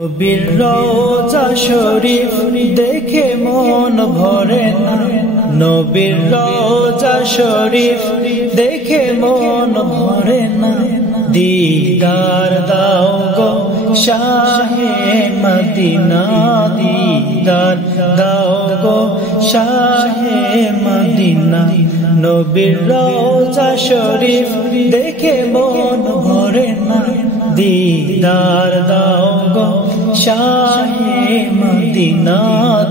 নবীর রওজা শরীফ দেখে মন ভরে না, নবীর রওজা শরীফ দেখে মন ভরে না। দিদার দাও গো শাহে মদিনা, দিদার দাও গো শাহে মদিনা। নবীর রওজা শরীফ দেখে মন ভরে না, দিদার দাও গো শাহে মদিনা,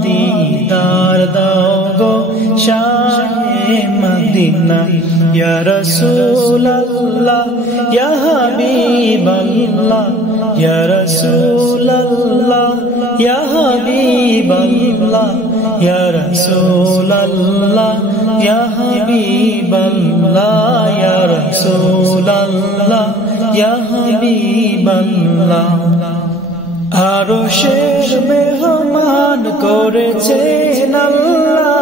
দিদার দাও গো শাহে মদিনা। ইয়া রাসূলুল্লাহ ইয়া হাবিবাল্লাহ, ইয়া রাসূলুল্লাহ ইয়া হাবিবাল্লাহ, ইয়া রাসূলুল্লাহ ইয়া হাবিবাল্লাহ, ইয়া রাসূলুল্লাহ ইয়া হাবিবাল্লাহ। আরশের মেহমান করেছেন আল্লাহ,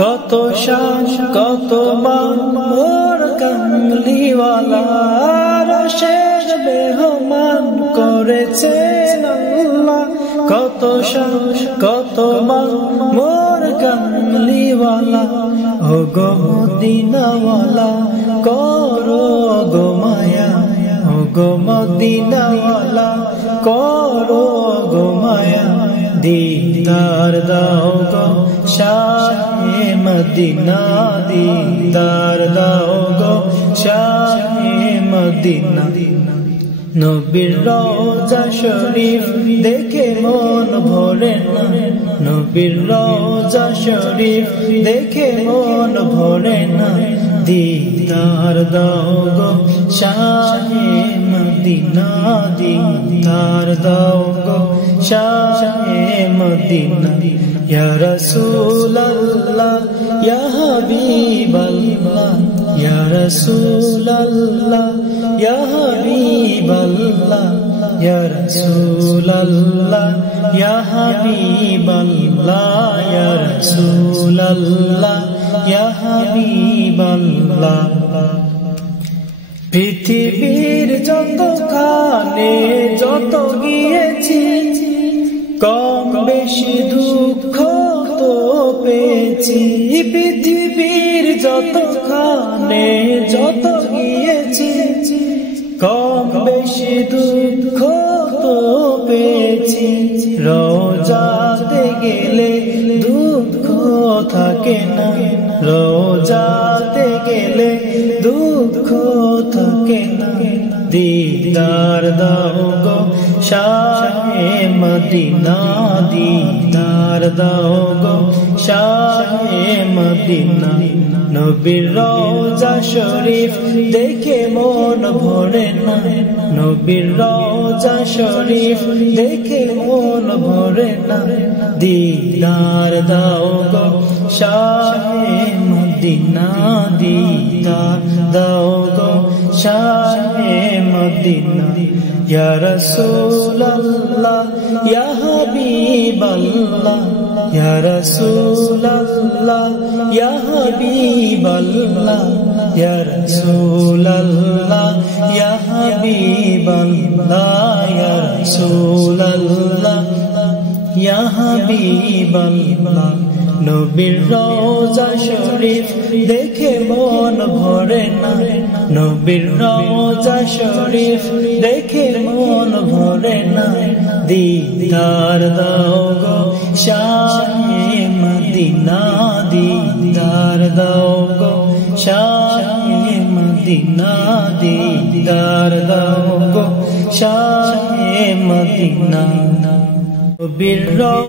কত শান কত মান মোর কামলিওয়ালা। আরশের মেহমান করেছেন আল্লাহ, কত শান কত মান মোর কামলিওয়ালা। ও গো মদিনাওয়ালা করো গো মায়া, ও গো মদিনাওয়ালা করো গো মায়া। দিদার দাও গো শাহে মদিনা, দিদার দাও গো শাহে মদিনা। নবীর রওজা শরীফ দেখে মন ভরে না, নবীর রওজা শরীফ দেখে মন ভরে না। দিদার দাও গো শাহে মদিনা, দিদার দাও গো শাহে মদিনা। ইয়া রাসূলুল্লাহ ইয়া হাবিবাল্লাহ, ইয়া রাসূলুল্লাহ ইয়া হাবিবাল্লাহ, ইয়া রাসূলুল্লাহ ইয়া হাবিবাল্লাহ, ইয়া রাসূলুল্লাহ ইয়া হাবিবাল্লাহ। পৃথিবীর যতখানে যত গিয়েছি, কম বেশি দুঃখ তো পেয়েছি। পৃথিবীর যতখানে যত গিয়েছি, কম বেশি দুঃখ তো পেয়েছি। রওজাতে গেলে দুঃখ থাকে না, রওজাতে গেলে দুঃখ থাকে না। দিদার দাও গো শাহে মদিনা, দিদার দাও গো শাহে মদিনা। নবীর রওজা শরীফ দেখে মন ভরে না, নবীর রওজা শরীফ দেখে মন ভরে না। দিদার দাও গো শাহে মদিনা, দিদার দাও গো শাহে মদিনা। ইয়া রাসূলুল্লাহ ইয়া হাবিবাল্লাহ, ইয়া রাসূলুল্লাহ ইয়া হাবিবাল্লাহ, ইয়া রাসূলুল্লাহ ইয়া হাবিবাল্লাহ, ইয়া রাসূলুল্লাহ ইয়া হাবিবাল্লাহ। নবীর রওজা শরীফ দেখে মন ভরে না, নবীর রওজা শরীফ দেখে মন ভরে না। দিদার দাও গো শাহে মদিনা, দিদার দাও গো শাহে মদিনা, দিদার দাও গো শাহে মদিনা। নবীর